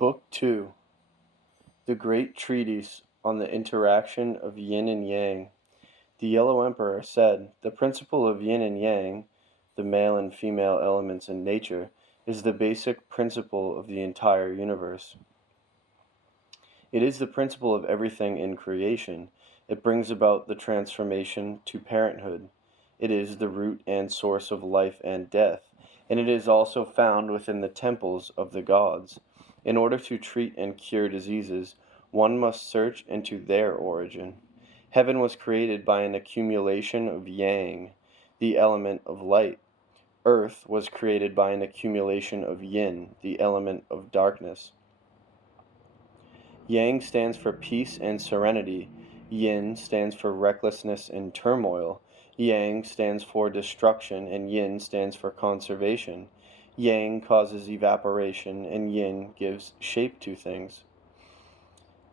Book 2, The Great Treatise on the Interaction of Yin and Yang. The Yellow Emperor said, "The principle of Yin and Yang, the male and female elements in nature, is the basic principle of the entire universe. It is the principle of everything in creation. It brings about the transformation to parenthood. It is the root and source of life and death, and it is also found within the temples of the gods. In order to treat and cure diseases, one must search into their origin. Heaven was created by an accumulation of Yang, the element of light. Earth was created by an accumulation of Yin, the element of darkness. Yang stands for peace and serenity. Yin stands for recklessness and turmoil. Yang stands for destruction, and Yin stands for conservation. Yang causes evaporation, and Yin gives shape to things.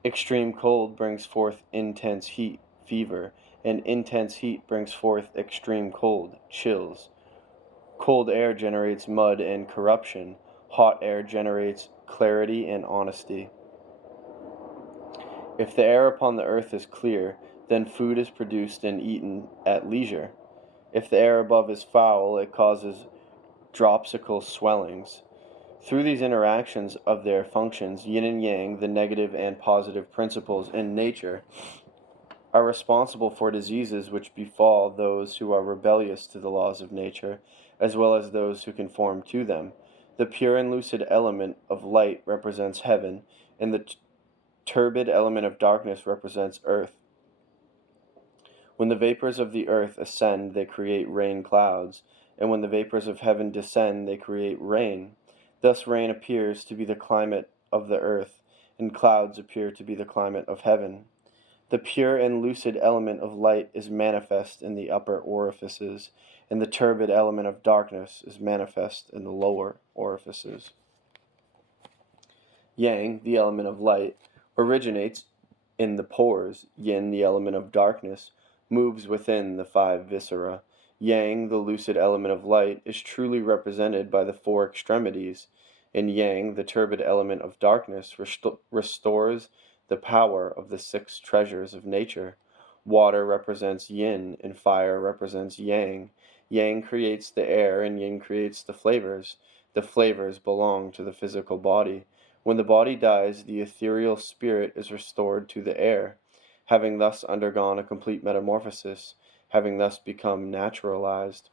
Extreme cold brings forth intense heat, fever, and intense heat brings forth extreme cold, chills. Cold air generates mud and corruption. Hot air generates clarity and honesty. If the air upon the earth is clear, then food is produced and eaten at leisure. If the air above is foul, it causes dropsical swellings. Through these interactions of their functions, yin and yang, the negative and positive principles in nature, are responsible for diseases which befall those who are rebellious to the laws of nature, as well as those who conform to them. The pure and lucid element of light represents heaven, and the turbid element of darkness represents earth. When the vapors of the earth ascend, they create rain clouds, and when the vapors of heaven descend, they create rain. Thus rain appears to be the climate of the earth, and clouds appear to be the climate of heaven. The pure and lucid element of light is manifest in the upper orifices, and the turbid element of darkness is manifest in the lower orifices. Yang, the element of light, originates in the pores. Yin, the element of darkness, moves within the five viscera. Yang, the lucid element of light, is truly represented by the four extremities. In Yang, the turbid element of darkness restores the power of the six treasures of nature. Water represents Yin, and fire represents Yang. Yang creates the air, and Yin creates the flavors. The flavors belong to the physical body. When the body dies, the ethereal spirit is restored to the air, having thus undergone a complete metamorphosis, having thus become naturalized.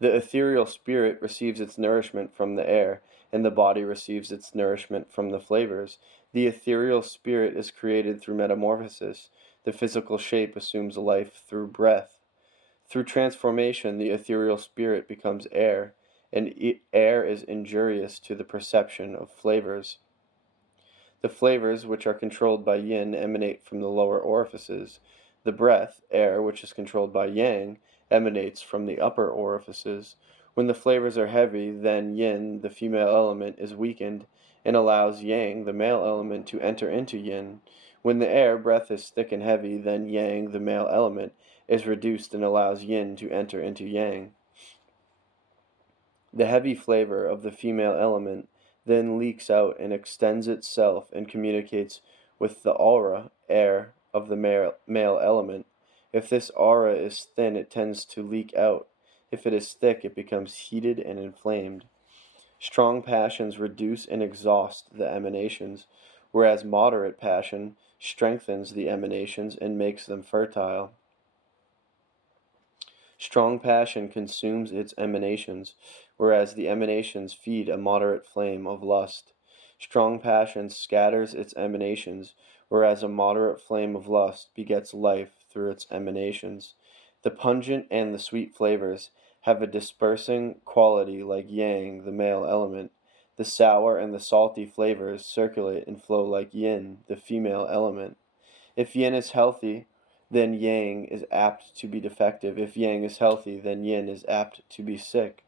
The ethereal spirit receives its nourishment from the air, and the body receives its nourishment from the flavors. The ethereal spirit is created through metamorphosis. The physical shape assumes life through breath. Through transformation, the ethereal spirit becomes air, and air is injurious to the perception of flavors. The flavors, which are controlled by yin, emanate from the lower orifices. The breath, air, which is controlled by yang, emanates from the upper orifices. When the flavors are heavy, then yin, the female element, is weakened and allows yang, the male element, to enter into yin. When the air, breath, is thick and heavy, then yang, the male element, is reduced and allows yin to enter into yang. The heavy flavor of the female element then leaks out and extends itself and communicates with the aura, air, of the male element. If this aura is thin, it tends to leak out. If it is thick, it becomes heated and inflamed. Strong passions reduce and exhaust the emanations, whereas moderate passion strengthens the emanations and makes them fertile. Strong passion consumes its emanations, whereas the emanations feed a moderate flame of lust. Strong passion scatters its emanations, whereas a moderate flame of lust begets life through its emanations. The pungent and the sweet flavors have a dispersing quality like yang, the male element. The sour and the salty flavors circulate and flow like yin, the female element. If yin is healthy, then yang is apt to be defective. If yang is healthy, then yin is apt to be sick.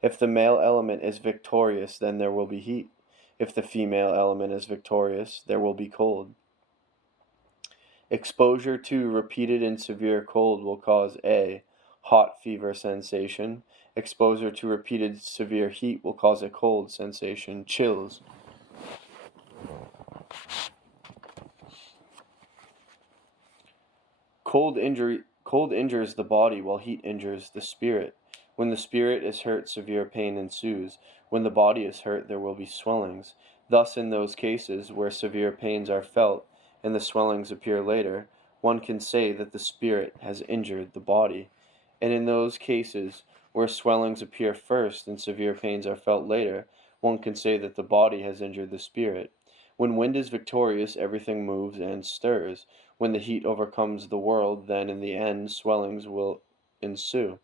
If the male element is victorious, then there will be heat. If the female element is victorious, there will be cold. Exposure to repeated and severe cold will cause a hot fever sensation, Exposure to repeated severe heat will cause a cold sensation, chills. Cold injures the body, while heat injures the spirit. When the spirit is hurt, severe pain ensues. When the body is hurt, there will be swellings. Thus, in those cases where severe pains are felt and the swellings appear later, one can say that the spirit has injured the body. And in those cases where swellings appear first and severe pains are felt later, one can say that the body has injured the spirit. When wind is victorious, everything moves and stirs. When the heat overcomes the world, then in the end swellings will ensue.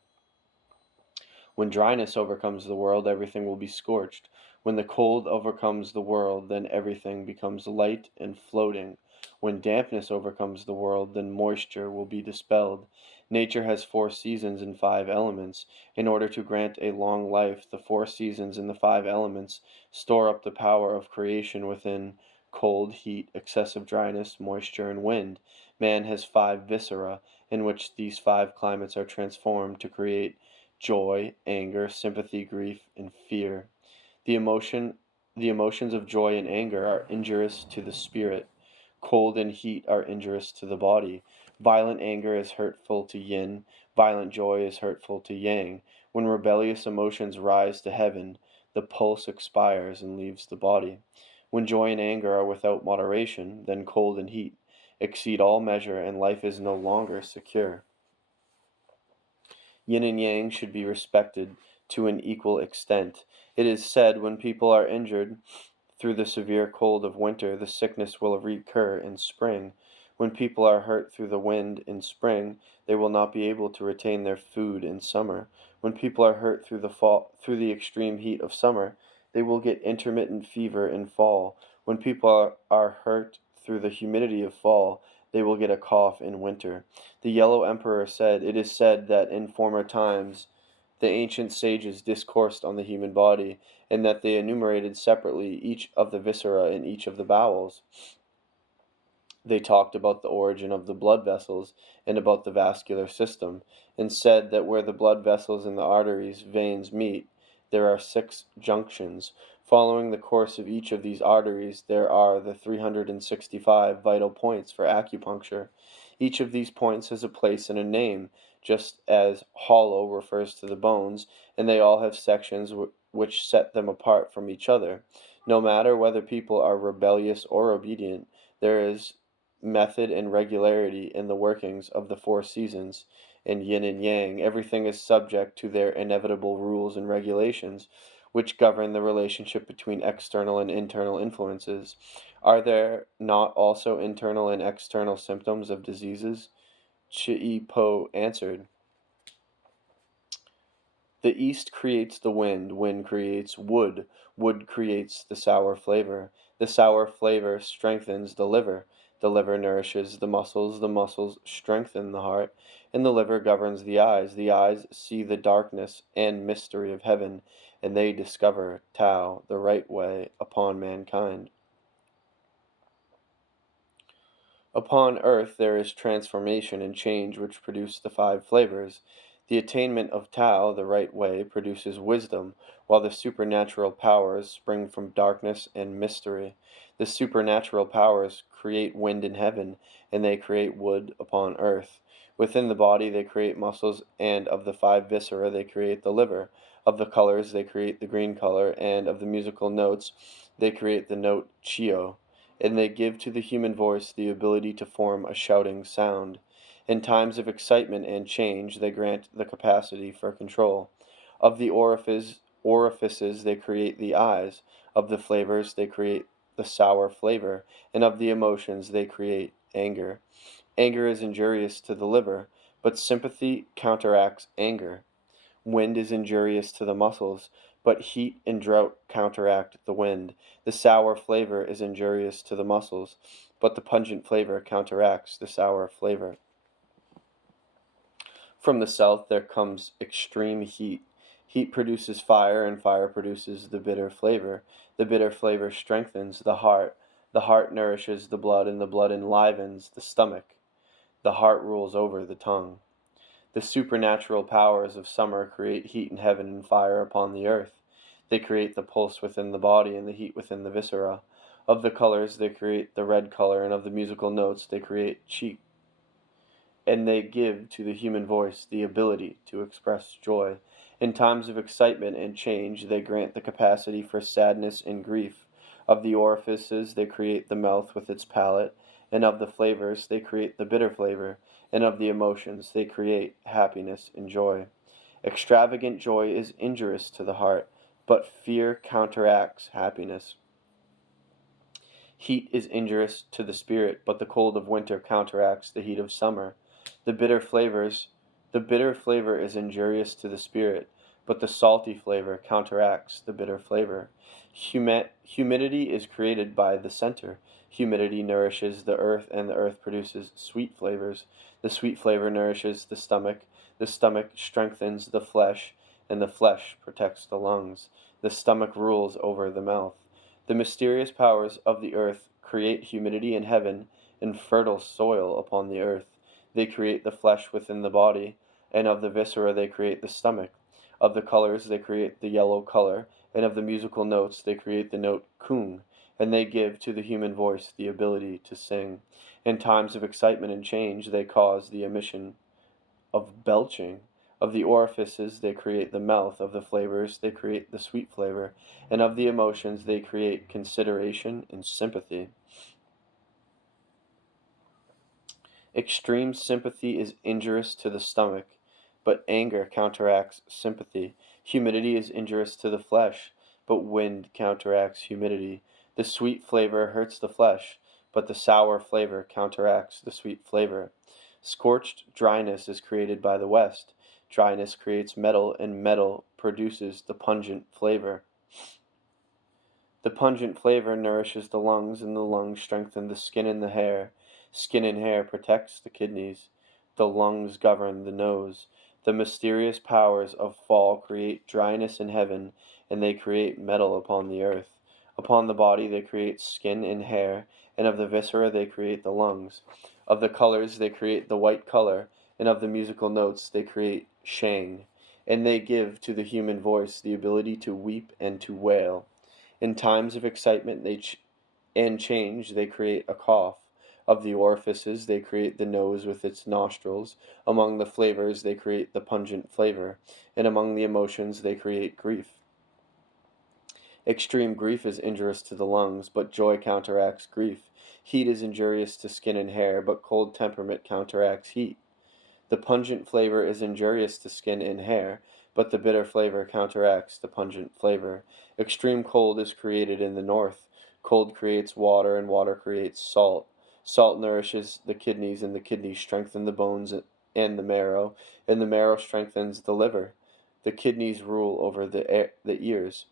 When dryness overcomes the world, everything will be scorched. When the cold overcomes the world, then everything becomes light and floating. When dampness overcomes the world, then moisture will be dispelled. Nature has 4 seasons and 5 elements. In order to grant a long life, the 4 seasons and the 5 elements store up the power of creation within cold, heat, excessive dryness, moisture, and wind. Man has 5 viscera, in which these 5 climates are transformed to create joy, anger, sympathy, grief, and fear. The emotions of joy and anger are injurious to the spirit. Cold and heat are injurious to the body. Violent anger is hurtful to yin, violent joy is hurtful to yang. When rebellious emotions rise to heaven, the pulse expires and leaves the body. When joy and anger are without moderation, then cold and heat exceed all measure and life is no longer secure. Yin and Yang should be respected to an equal extent. It is said when people are injured through the severe cold of winter, the sickness will recur in spring. When people are hurt through the wind in spring, they will not be able to retain their food in summer. When people are hurt through the extreme heat of summer, they will get intermittent fever in fall. When people are hurt through the humidity of fall, they will get a cough in winter. The Yellow Emperor said, "It is said that in former times the ancient sages discoursed on the human body, and that they enumerated separately each of the viscera in each of the bowels. They talked about the origin of the blood vessels and about the vascular system, and said that where the blood vessels and the arteries, veins meet, there are 6 junctions. Following the course of each of these arteries, there are the 365 vital points for acupuncture. Each of these points has a place and a name, just as hollow refers to the bones, and they all have sections which set them apart from each other. No matter whether people are rebellious or obedient, there is method and regularity in the workings of the 4 seasons. In yin and yang, everything is subject to their inevitable rules and regulations, which govern the relationship between external and internal influences. Are there not also internal and external symptoms of diseases? Chi Po answered, "The east creates the wind, wind creates wood, wood creates the sour flavor. The sour flavor strengthens the liver nourishes the muscles strengthen the heart, and the liver governs the eyes see the darkness and mystery of heaven, and they discover Tao, the right way, upon mankind. Upon earth there is transformation and change which produce the 5 flavors. The attainment of Tao, the right way, produces wisdom, while the supernatural powers spring from darkness and mystery. The supernatural powers create wind in heaven, and they create wood upon earth. Within the body they create muscles, and of the 5 viscera they create the liver. Of the colors they create the green color, and of the musical notes they create the note Chio, and they give to the human voice the ability to form a shouting sound. In times of excitement and change, they grant the capacity for control. Of the orifices, they create the eyes. Of the flavors, they create the sour flavor. And of the emotions, they create anger. Anger is injurious to the liver, but sympathy counteracts anger. Wind is injurious to the muscles, but heat and drought counteract the wind. The sour flavor is injurious to the muscles, but the pungent flavor counteracts the sour flavor. From the south there comes extreme heat. Heat produces fire, and fire produces the bitter flavor. The bitter flavor strengthens the heart nourishes the blood, and the blood enlivens the stomach. The heart rules over the tongue. The supernatural powers of summer create heat in heaven and fire upon the earth. They create the pulse within the body and the heat within the viscera. Of the colors, they create the red color, and of the musical notes, they create chi. And they give to the human voice the ability to express joy. In times of excitement and change, they grant the capacity for sadness and grief. Of the orifices, they create the mouth with its palate, and of the flavors, they create the bitter flavor, and of the emotions, they create happiness and joy. Extravagant joy is injurious to the heart, but fear counteracts happiness. Heat is injurious to the spirit, but the cold of winter counteracts the heat of summer. The bitter flavors, the bitter flavor is injurious to the spirit, but the salty flavor counteracts the bitter flavor. Humidity is created by the center. Humidity nourishes the earth, and the earth produces sweet flavors. The sweet flavor nourishes the stomach strengthens the flesh, and the flesh protects the lungs. The stomach rules over the mouth. The mysterious powers of the earth create humidity in heaven and fertile soil upon the earth. They create the flesh within the body, and of the viscera they create the stomach. Of the colors they create the yellow color, and of the musical notes they create the note kung, and they give to the human voice the ability to sing. In times of excitement and change they cause the emission of belching. Of the orifices they create the mouth, of the flavors they create the sweet flavor, and of the emotions they create consideration and sympathy. Extreme sympathy is injurious to the stomach, but anger counteracts sympathy. Humidity is injurious to the flesh, but wind counteracts humidity. The sweet flavor hurts the flesh, but the sour flavor counteracts the sweet flavor. Scorched dryness is created by the west. Dryness creates metal, and metal produces the pungent flavor. The pungent flavor nourishes the lungs, and the lungs strengthen the skin and the hair. Skin and hair protects the kidneys. The lungs govern the nose. The mysterious powers of fall create dryness in heaven, and they create metal upon the earth. Upon the body they create skin and hair, and of the viscera they create the lungs. Of the colors they create the white color, and of the musical notes they create shang, and they give to the human voice the ability to weep and to wail. In times of excitement and change they create a cough. Of the orifices they create the nose with its nostrils. Among the flavors they create the pungent flavor, and among the emotions they create grief. Extreme grief is injurious to the lungs, but joy counteracts grief. Heat is injurious to skin and hair, but cold temperament counteracts heat. The pungent flavor is injurious to skin and hair, but the bitter flavor counteracts the pungent flavor. Extreme cold is created in the north. Cold creates water, and water creates salt. Salt nourishes the kidneys, and the kidneys strengthen the bones and the marrow strengthens the liver. The kidneys rule over the ears.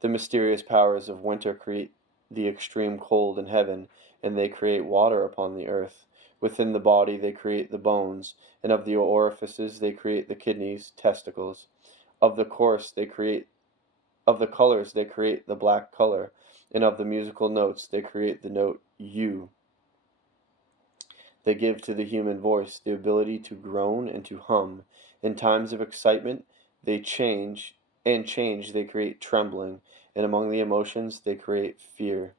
The mysterious powers of winter create the extreme cold in heaven, and they create water upon the earth. Within the body they create the bones, and of the orifices they create the kidneys, testicles. Of the course they create of the colors they create the black color, and of the musical notes they create the note U. They give to the human voice the ability to groan and to hum. In times of excitement they change they create trembling, and among the emotions they create fear.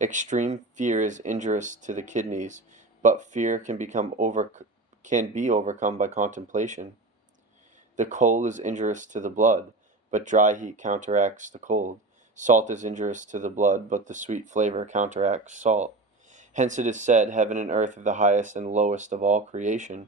Extreme fear is injurious to the kidneys, but fear can be overcome by contemplation. The cold is injurious to the blood, but dry heat counteracts the cold. Salt is injurious to the blood, but the sweet flavor counteracts salt. Hence it is said, heaven and earth are the highest and lowest of all creation.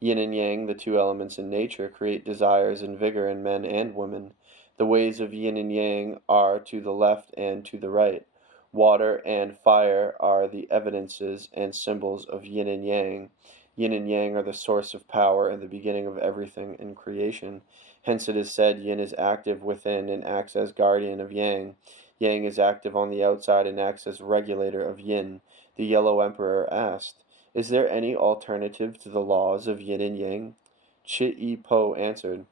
Yin and Yang, the two elements in nature, create desires and vigor in men and women. The ways of Yin and Yang are to the left and to the right. Water and fire are the evidences and symbols of Yin and Yang. Yin and Yang are the source of power and the beginning of everything in creation. Hence it is said, Yin is active within and acts as guardian of Yang. Yang is active on the outside and acts as regulator of Yin. The Yellow Emperor asked, "Is there any alternative to the laws of Yin and Yang?" Chit-I-Po answered,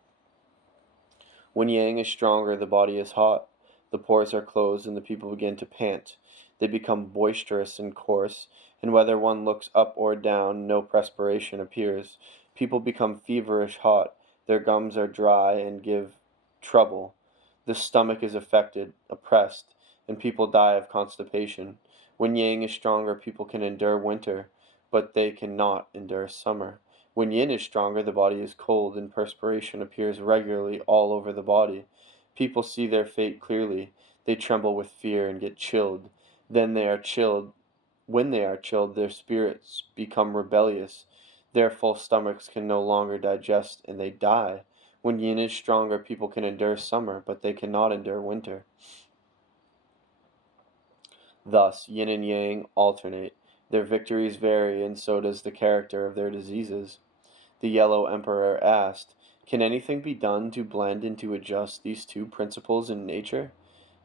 "When Yang is stronger, the body is hot, the pores are closed, and the people begin to pant. they become boisterous and coarse, and whether one looks up or down, no perspiration appears. People become feverish hot, their gums are dry and give trouble. The stomach is affected, oppressed, and people die of constipation. When yang is stronger, people can endure winter, but they cannot endure summer. When yin is stronger, the body is cold, and perspiration appears regularly all over the body. People see their fate clearly. They tremble with fear and get chilled. Then they are chilled. When they are chilled, their spirits become rebellious. Their full stomachs can no longer digest, and they die. When yin is stronger, people can endure summer, but they cannot endure winter. Thus, yin and yang alternate. Their victories vary, and so does the character of their diseases. The Yellow Emperor asked, "Can anything be done to blend and to adjust these two principles in nature?"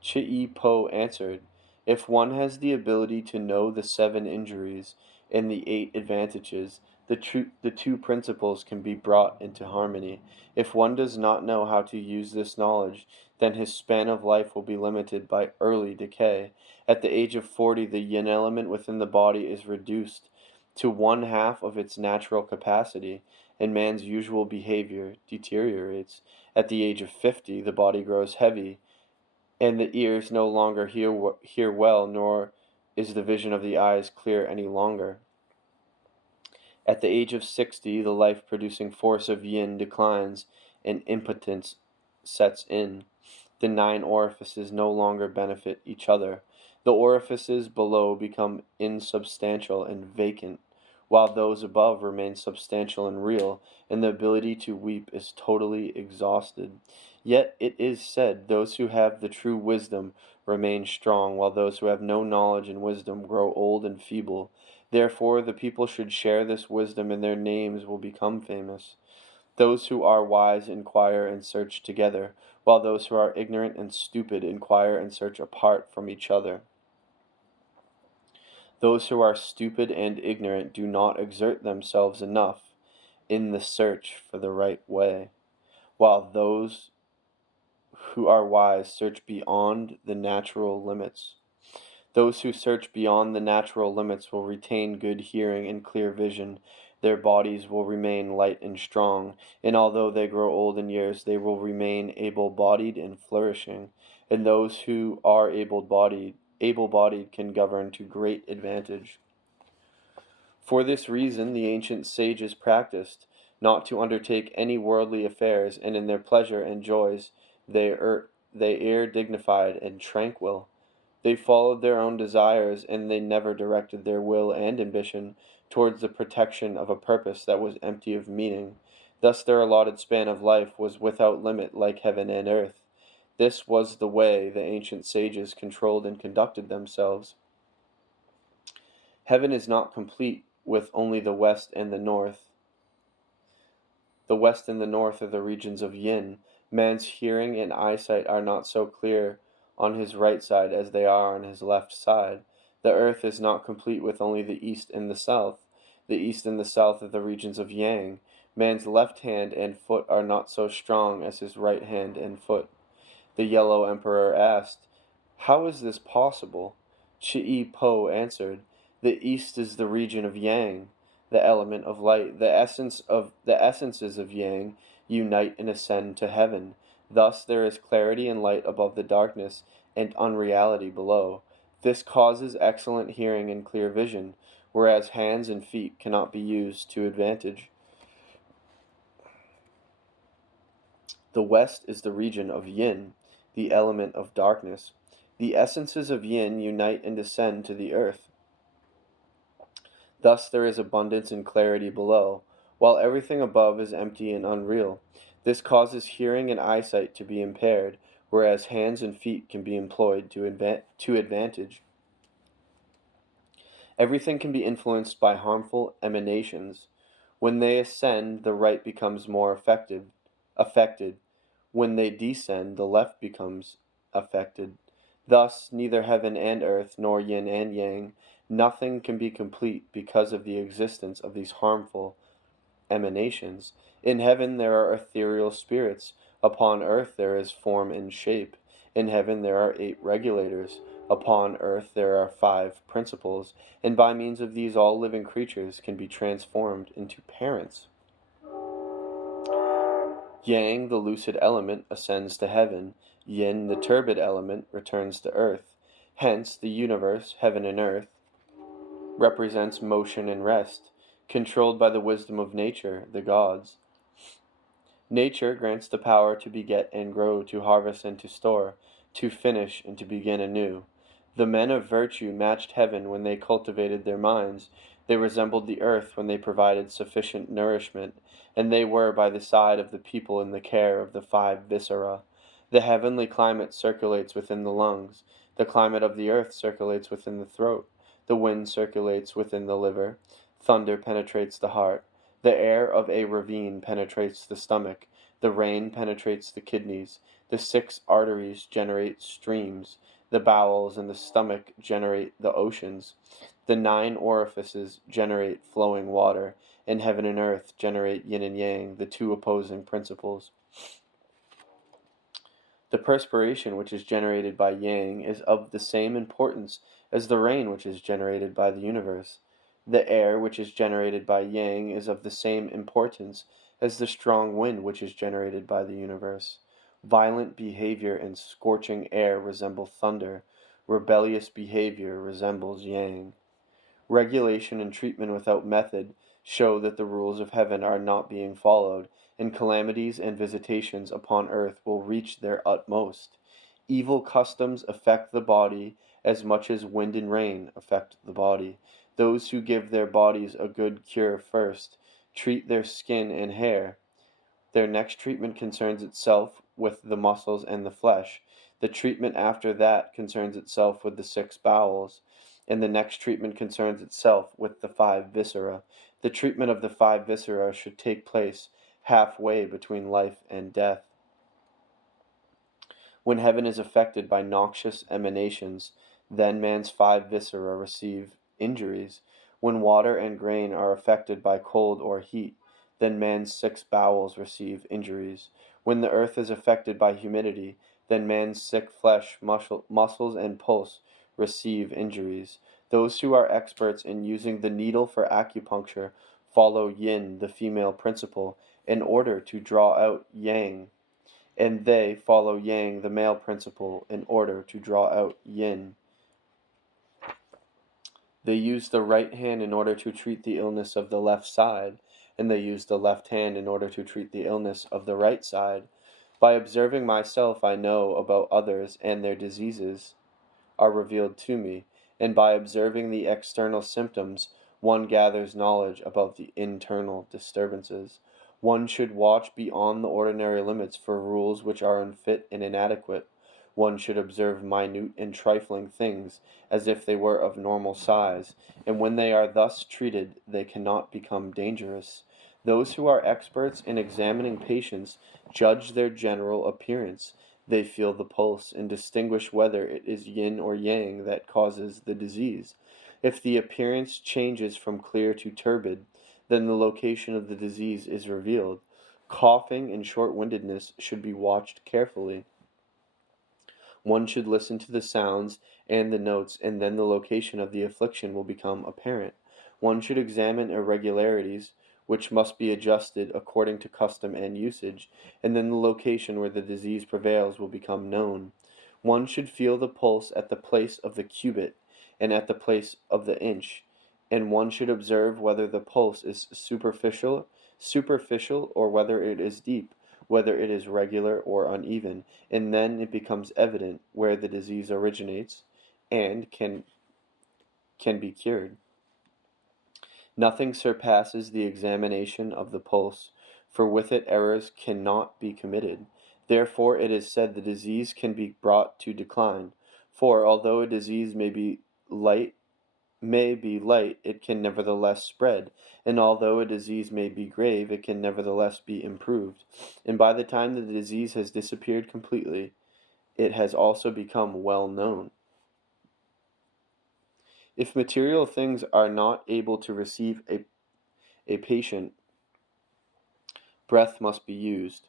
Chi-Po answered, "If one has the ability to know the 7 injuries and the 8 advantages, the two principles can be brought into harmony. If one does not know how to use this knowledge, then his span of life will be limited by early decay. At the age of 40, the yin element within the body is reduced to 1/2 of its natural capacity, and man's usual behavior deteriorates. At the age of 50, the body grows heavy, and the ears no longer hear well, nor is the vision of the eyes clear any longer. At the age of 60, the life-producing force of yin declines, and impotence sets in. The 9 orifices no longer benefit each other. The orifices below become insubstantial and vacant, while those above remain substantial and real, and the ability to weep is totally exhausted. Yet it is said, those who have the true wisdom remain strong, while those who have no knowledge and wisdom grow old and feeble. Therefore, the people should share this wisdom, and their names will become famous. Those who are wise inquire and search together, while those who are ignorant and stupid inquire and search apart from each other. Those who are stupid and ignorant do not exert themselves enough in the search for the right way, while those who are wise search beyond the natural limits. Those who search beyond the natural limits will retain good hearing and clear vision. Their bodies will remain light and strong, and although they grow old in years, they will remain able-bodied and flourishing. And those who are able-bodied can govern to great advantage. For this reason, the ancient sages practiced not to undertake any worldly affairs, and in their pleasure and joys they err dignified and tranquil. They followed their own desires, and they never directed their will and ambition towards the protection of a purpose that was empty of meaning. Thus their allotted span of life was without limit, like heaven and earth. This was the way the ancient sages controlled and conducted themselves. Heaven is not complete with only the west and the north. The west and the north are the regions of yin. Man's hearing and eyesight are not so clear on his right side as they are on his left side. The earth is not complete with only the east and the south. The east and the south are the regions of yang. Man's left hand and foot are not so strong as his right hand and foot. The Yellow Emperor asked, "How is this possible?" Chi-Po answered, "The east is the region of yang, the element of light. The essences of yang unite and ascend to heaven. Thus there is clarity and light above the darkness, and unreality below. This causes excellent hearing and clear vision, whereas hands and feet cannot be used to advantage. The west is the region of yin, the element of darkness. The essences of yin unite and descend to the earth. Thus there is abundance and clarity below, while everything above is empty and unreal. This causes hearing and eyesight to be impaired, whereas hands and feet can be employed to advantage. Everything can be influenced by harmful emanations. When they ascend, the right becomes more affected. When they descend, the left becomes affected. Thus, neither heaven and earth, nor yin and yang, nothing can be complete because of the existence of these harmful emanations. In heaven there are ethereal spirits. Upon earth there is form and shape. In heaven there are 8 regulators. Upon earth there are 5 principles, and by means of these all living creatures can be transformed into parents. Yang, the lucid element, ascends to heaven. Yin, the turbid element, returns to earth. Hence, the universe, heaven and earth, represents motion and rest, controlled by the wisdom of nature, the gods. Nature grants the power to beget and grow, to harvest and to store, to finish and to begin anew. The men of virtue matched heaven when they cultivated their minds. They resembled the earth when they provided sufficient nourishment, and they were by the side of the people in the care of the 5 viscera. The heavenly climate circulates within the lungs. The climate of the earth circulates within the throat. The wind circulates within the liver. Thunder penetrates the heart. The air of a ravine penetrates the stomach. The rain penetrates the kidneys. The 6 arteries generate streams. The bowels and the stomach generate the oceans. The 9 orifices generate flowing water, and heaven and earth generate yin and yang, the 2 opposing principles. The perspiration which is generated by yang is of the same importance as the rain which is generated by the universe. The air which is generated by yang is of the same importance as the strong wind which is generated by the universe. Violent behavior and scorching air resemble thunder. Rebellious behavior resembles yang. Regulation and treatment without method show that the rules of heaven are not being followed, and calamities and visitations upon earth will reach their utmost. Evil customs affect the body as much as wind and rain affect the body. Those who give their bodies a good cure first treat their skin and hair. Their next treatment concerns itself with the muscles and the flesh. The treatment after that concerns itself with the 6 bowels, and the next treatment concerns itself with the 5 viscera. The treatment of the 5 viscera should take place halfway between life and death. When heaven is affected by noxious emanations, then man's 5 viscera receive injuries. When water and grain are affected by cold or heat, then man's 6 bowels receive injuries. When the earth is affected by humidity, then man's sick flesh, muscles, and pulse receive injuries. Those who are experts in using the needle for acupuncture follow yin, the female principle, in order to draw out yang, and they follow yang, the male principle, in order to draw out yin. They use the right hand in order to treat the illness of the left side, and they use the left hand in order to treat the illness of the right side. By observing myself, I know about others, and their diseases are revealed to me, and by observing the external symptoms, one gathers knowledge about the internal disturbances. One should watch beyond the ordinary limits for rules which are unfit and inadequate. One should observe minute and trifling things as if they were of normal size, and when they are thus treated, they cannot become dangerous. Those who are experts in examining patients judge their general appearance. They feel the pulse and distinguish whether it is yin or yang that causes the disease. If the appearance changes from clear to turbid, then the location of the disease is revealed. Coughing and short-windedness should be watched carefully. One should listen to the sounds and the notes, and then the location of the affliction will become apparent. One should examine irregularities, which must be adjusted according to custom and usage, and then the location where the disease prevails will become known. One should feel the pulse at the place of the cubit and at the place of the inch, and one should observe whether the pulse is superficial or whether it is deep, whether it is regular or uneven, and then it becomes evident where the disease originates and can be cured. Nothing surpasses the examination of the pulse, for with it errors cannot be committed. Therefore it is said the disease can be brought to decline, for although a disease may be light, it can nevertheless spread, and although a disease may be grave, it can nevertheless be improved. And by the time the disease has disappeared completely, it has also become well known. If material things are not able to receive a patient, breath must be used.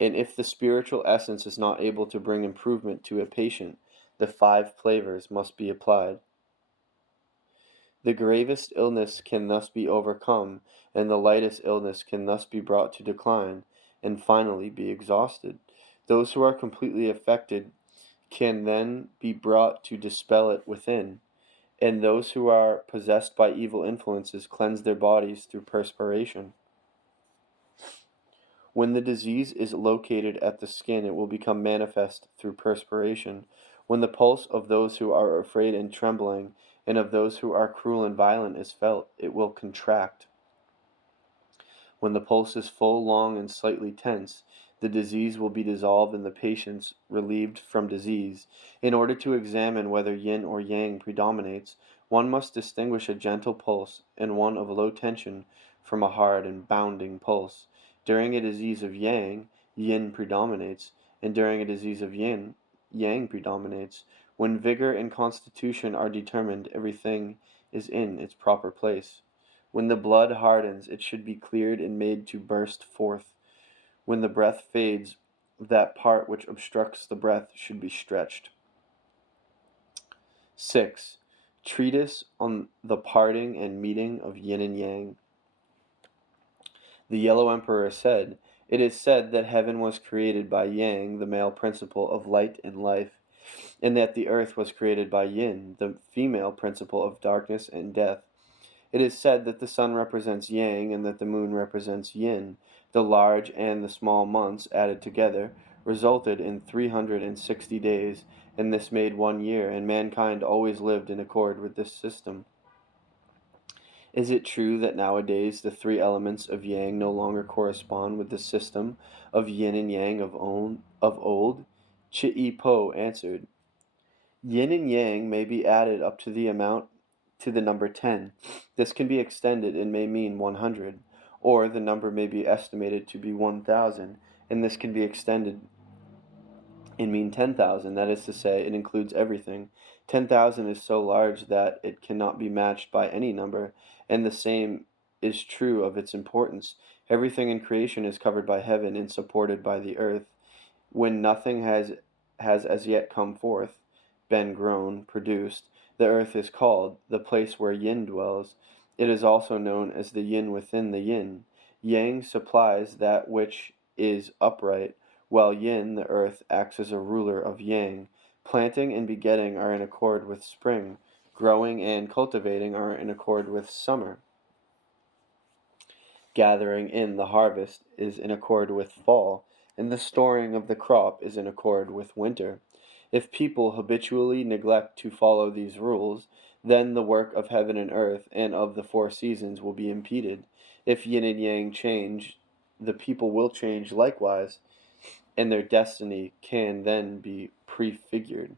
And if the spiritual essence is not able to bring improvement to a patient, the 5 flavors must be applied. The gravest illness can thus be overcome, and the lightest illness can thus be brought to decline, and finally be exhausted. Those who are completely affected can then be brought to dispel it within, and those who are possessed by evil influences cleanse their bodies through perspiration. When the disease is located at the skin, it will become manifest through perspiration. When the pulse of those who are afraid and trembling, and of those who are cruel and violent is felt, it will contract. When the pulse is full, long, and slightly tense, the disease will be dissolved and the patients relieved from disease. In order to examine whether yin or yang predominates, one must distinguish a gentle pulse and one of low tension from a hard and bounding pulse. During a disease of yang, yin predominates, and during a disease of yin, yang predominates. When vigor and constitution are determined, everything is in its proper place. When the blood hardens, it should be cleared and made to burst forth. When the breath fades, that part which obstructs the breath should be stretched. 6. Treatise on the parting and meeting of Yin and Yang. The Yellow Emperor said, "It is said that heaven was created by Yang, the male principle of light and life, and that the earth was created by Yin, the female principle of darkness and death. It is said that the sun represents Yang and that the moon represents Yin. The large and the small months added together resulted in 360 days, and this made 1 year, and mankind always lived in accord with this system. Is it true that nowadays the 3 elements of Yang no longer correspond with the system of Yin and Yang of old? Chi Po answered, Yin and Yang may be added up to the number 10. This can be extended and may mean 100, or the number may be estimated to be 1,000, and this can be extended and mean 10,000. That is to say, it includes everything. 10,000 is so large that it cannot be matched by any number, and the same is true of its importance. Everything in creation is covered by heaven and supported by the earth. When nothing has as yet come forth, been grown, produced, the earth is called the place where Yin dwells. It is also known as the Yin within the Yin. Yang supplies that which is upright, while Yin, the earth, acts as a ruler of Yang. Planting and begetting are in accord with spring. Growing and cultivating are in accord with summer. Gathering in the harvest is in accord with fall, and the storing of the crop is in accord with winter. If people habitually neglect to follow these rules, then the work of heaven and earth and of the 4 seasons will be impeded. If yin and yang change, the people will change likewise, and their destiny can then be prefigured.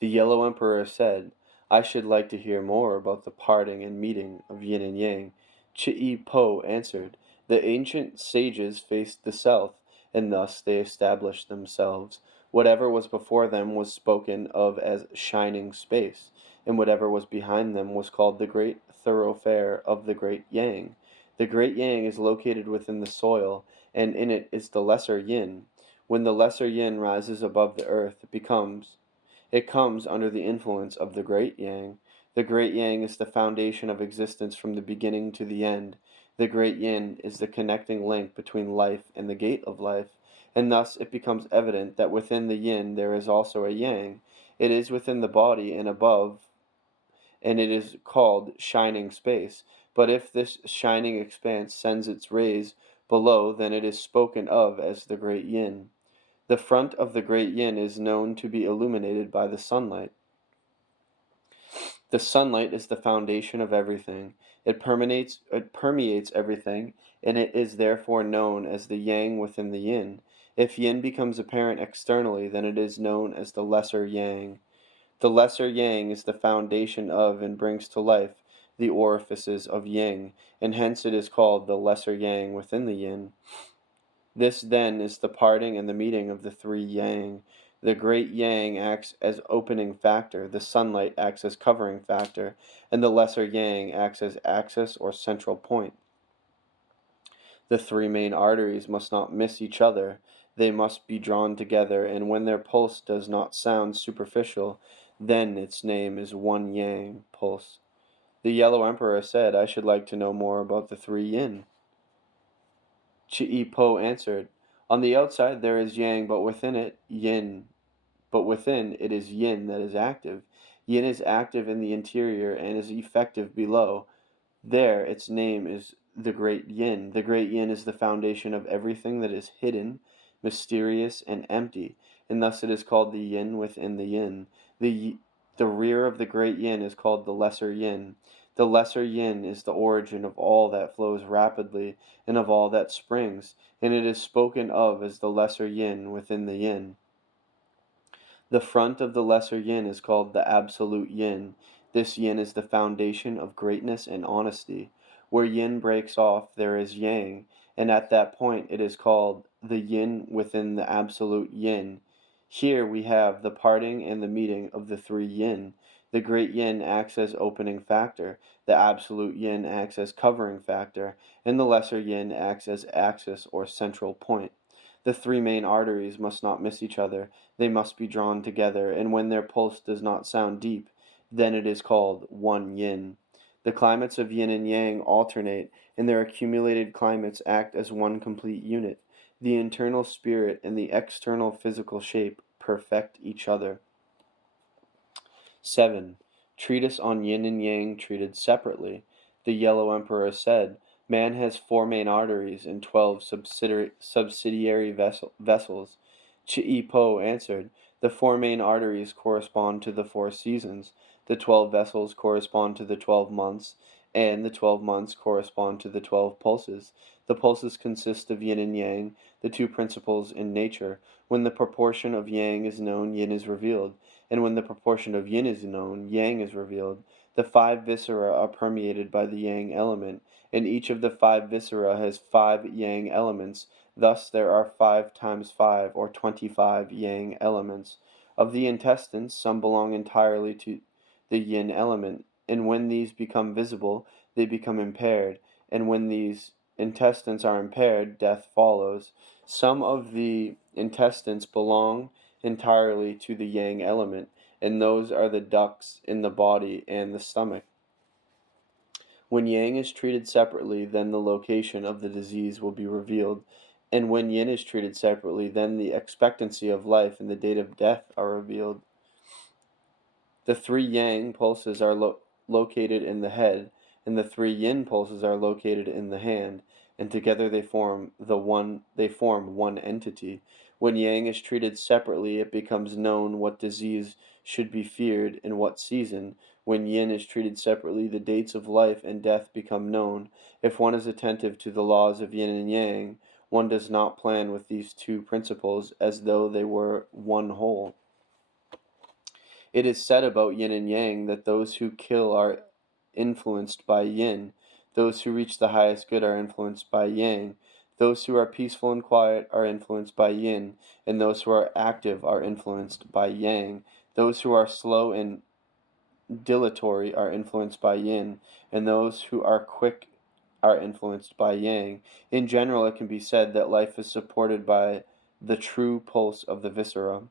The Yellow Emperor said, I should like to hear more about the parting and meeting of yin and yang. Chi Po answered, the ancient sages faced the south, and thus they established themselves. Whatever was before them was spoken of as shining space, and whatever was behind them was called the great thoroughfare of the great Yang. The great Yang is located within the soil, and in it is the lesser Yin. When the lesser Yin rises above the earth, it comes under the influence of the great Yang. The great Yang is the foundation of existence from the beginning to the end. The great Yin is the connecting link between life and the gate of life, and thus it becomes evident that within the Yin there is also a Yang. It is within the body and above, and it is called shining space. But if this shining expanse sends its rays below, then it is spoken of as the great Yin. The front of the great Yin is known to be illuminated by the sunlight. The sunlight is the foundation of everything. It permeates everything, and it is therefore known as the Yang within the Yin. If Yin becomes apparent externally, then it is known as the lesser Yang. The lesser Yang is the foundation of and brings to life the orifices of Yin, and hence it is called the lesser Yang within the Yin. This then is the parting and the meeting of the 3 Yang. The great Yang acts as opening factor, the sunlight acts as covering factor, and the lesser Yang acts as axis or central point. The three main arteries must not miss each other. They must be drawn together, and when their pulse does not sound superficial, then its name is one yang pulse. The Yellow Emperor said, I should like to know more about the three yin. Chi Po answered, on the outside there is yang, but within it is yin that is active. Yin is active in the interior and is effective below. There its name is the great yin. The great yin is the foundation of everything that is hidden, mysterious, and empty, and thus it is called the yin within the yin. The rear of the great yin is called the lesser yin. The lesser yin is the origin of all that flows rapidly and of all that springs, and it is spoken of as the lesser yin within the yin. The front of the lesser yin is called the absolute yin. This yin is the foundation of greatness and honesty. Where yin breaks off, there is yang, and at that point it is called the yin within the absolute yin. Here we have the parting and the meeting of the three yin. The great yin acts as opening factor, the absolute yin acts as covering factor, and the lesser yin acts as axis or central point. The three main arteries must not miss each other. They must be drawn together, and when their pulse does not sound deep, then it is called one yin. The climates of yin and yang alternate, and their accumulated climates act as one complete unit. The internal spirit and the external physical shape perfect each other. 7. Treatise on Yin and Yang treated separately. The Yellow Emperor said, man has 4 main arteries and 12 subsidiary vessels. Chi Po answered, the 4 main arteries correspond to the 4 seasons, the 12 vessels correspond to the 12 months, and the 12 months correspond to the 12 pulses. The pulses consist of yin and yang, the 2 principles in nature. When the proportion of yang is known, yin is revealed, and when the proportion of yin is known, yang is revealed. The 5 viscera are permeated by the yang element, and each of the 5 viscera has 5 yang elements. Thus there are 5 times 5, or 25 yang elements. Of the intestines, some belong entirely to the yin element, and when these become visible, they become impaired, and when these intestines are impaired, death follows. Some of the intestines belong entirely to the yang element, and those are the ducts in the body and the stomach. When yang is treated separately, then the location of the disease will be revealed, and when yin is treated separately, then the expectancy of life and the date of death are revealed. The 3 yang pulses are located in the head, and the 3 yin pulses are located in the hand, and together they form one entity. When yang is treated separately, it becomes known what disease should be feared in what season. When yin is treated separately, the dates of life and death become known. If one is attentive to the laws of yin and yang, one does not plan with these 2 principles as though they were one whole. It is said about yin and yang that those who kill are influenced by yin, those who reach the highest good are influenced by yang, those who are peaceful and quiet are influenced by yin, and those who are active are influenced by yang. Those who are slow and dilatory are influenced by yin, and those who are quick are influenced by yang. In general, it can be said that life is supported by the true pulse of the viscera.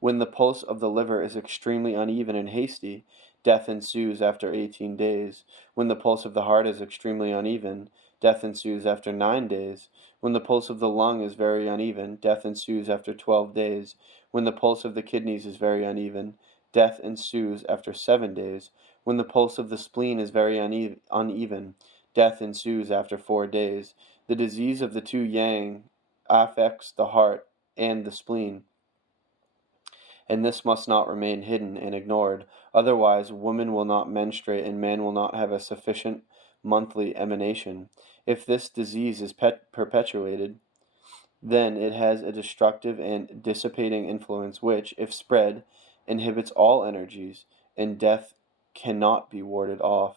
When the pulse of the liver is extremely uneven and hasty, death ensues after 18 days. When the pulse of the heart is extremely uneven, death ensues after 9 days. When the pulse of the lung is very uneven, death ensues after 12 days. When the pulse of the kidneys is very uneven, death ensues after 7 days. When the pulse of the spleen is very uneven, death ensues after 4 days. The disease of the 2 yang affects the heart and the spleen, and this must not remain hidden and ignored. Otherwise, woman will not menstruate and man will not have a sufficient monthly emanation. If this disease is perpetuated, then it has a destructive and dissipating influence which, if spread, inhibits all energies, and death cannot be warded off.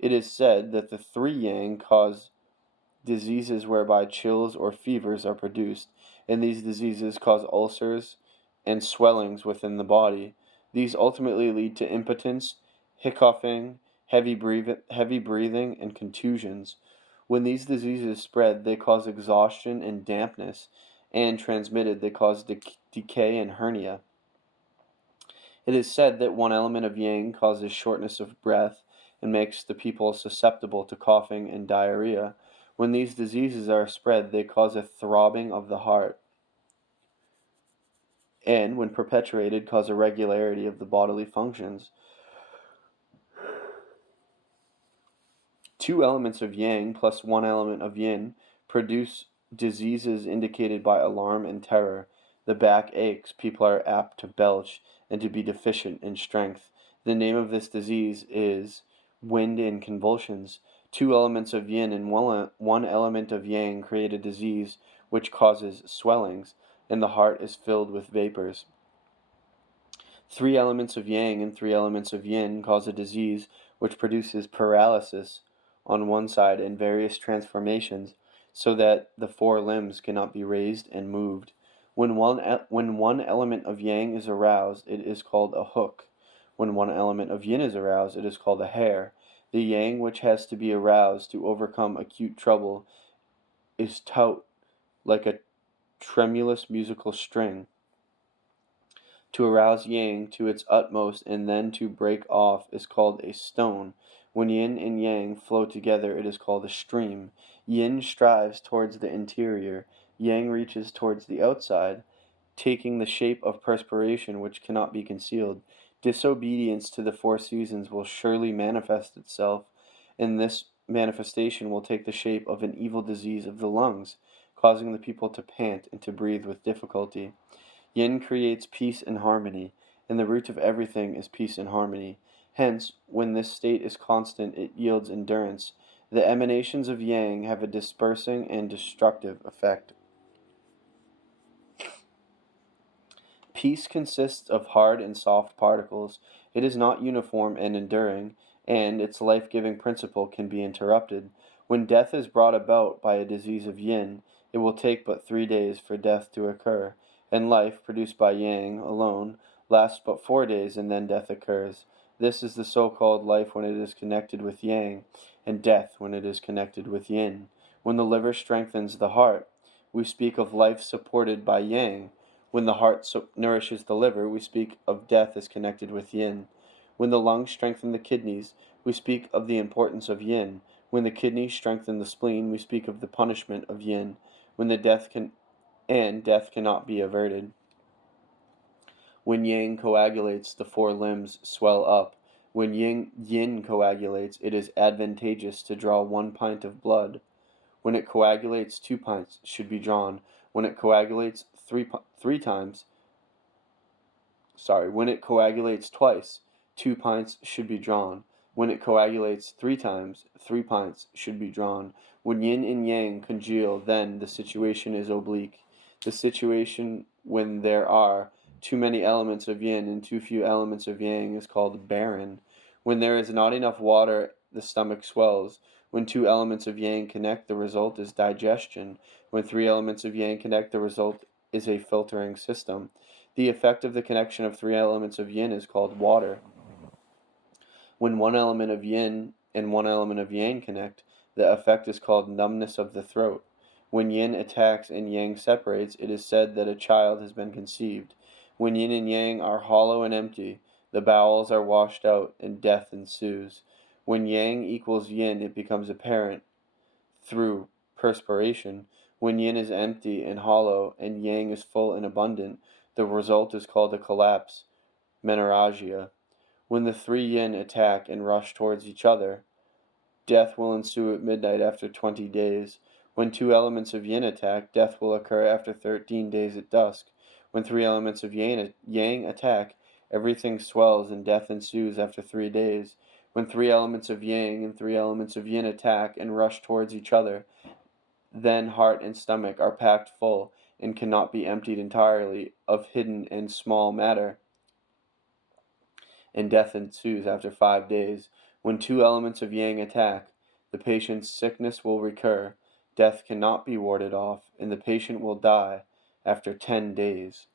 It is said that the 3 yang cause diseases whereby chills or fevers are produced, and these diseases cause ulcers and swellings within the body. These ultimately lead to impotence, hiccoughing, heavy breathing, and contusions. When these diseases spread, they cause exhaustion and dampness, and transmitted, they cause decay and hernia. It is said that one element of yang causes shortness of breath and makes the people susceptible to coughing and diarrhea. When these diseases are spread, they cause a throbbing of the heart, and, when perpetuated, cause irregularity of the bodily functions. Two elements of yang plus one element of yin produce diseases indicated by alarm and terror. The back aches, people are apt to belch and to be deficient in strength. The name of this disease is wind and convulsions. Two elements of yin and one element of yang create a disease which causes swellings, and the heart is filled with vapors. Three elements of yang and three elements of yin cause a disease which produces paralysis on one side and various transformations, so that the four limbs cannot be raised and moved. When one element of yang is aroused, it is called a hook. When one element of yin is aroused, it is called a hair. The yang which has to be aroused to overcome acute trouble is taut, like a tremulous musical string. To arouse yang to its utmost and then to break off is called a stone. When yin and yang flow together, it is called a stream. Yin strives towards the interior, yang reaches towards the outside, taking the shape of perspiration which cannot be concealed. Disobedience to the four seasons will surely manifest itself, and this manifestation will take the shape of an evil disease of the lungs, causing the people to pant and to breathe with difficulty. Yin creates peace and harmony, and the root of everything is peace and harmony. Hence, when this state is constant, it yields endurance. The emanations of yang have a dispersing and destructive effect. Peace consists of hard and soft particles. It is not uniform and enduring, and its life-giving principle can be interrupted. When death is brought about by a disease of yin, it will take but 3 days for death to occur, and life, produced by yang alone, lasts but 4 days, and then death occurs. This is the so-called life when it is connected with yang, and death when it is connected with yin. When the liver strengthens the heart, we speak of life supported by yang. When the heart nourishes the liver, we speak of death as connected with yin. When the lungs strengthen the kidneys, we speak of the importance of yin. When the kidneys strengthen the spleen, we speak of the punishment of yin. When the death cannot be averted. When yang coagulates, the four limbs swell up. When yin coagulates, it is advantageous to draw 1 pint of blood. When it coagulates, 2 pints should be drawn. When it coagulates when it coagulates twice, 2 pints should be drawn. When it coagulates 3 times, 3 pints should be drawn. When yin and yang congeal, then the situation is oblique. The situation when there are too many elements of yin and too few elements of yang is called barren. When there is not enough water, the stomach swells. When 2 elements of yang connect, the result is digestion. When 3 elements of yang connect, the result is a filtering system. The effect of the connection of 3 elements of yin is called water. When 1 element of yin and 1 element of yang connect, the effect is called numbness of the throat. When yin attacks and yang separates, it is said that a child has been conceived. When yin and yang are hollow and empty, the bowels are washed out and death ensues. When yang equals yin, it becomes apparent through perspiration. When yin is empty and hollow and yang is full and abundant, the result is called a collapse, menorrhagia. When the 3 yin attack and rush towards each other, death will ensue at midnight after 20 days. When 2 elements of yin attack, death will occur after 13 days at dusk. When 3 elements of yang attack, everything swells and death ensues after 3 days. When 3 elements of yang and 3 elements of yin attack and rush towards each other, then heart and stomach are packed full and cannot be emptied entirely of hidden and small matter, and death ensues after 5 days. When 2 elements of yang attack, the patient's sickness will recur, death cannot be warded off, and the patient will die after 10 days.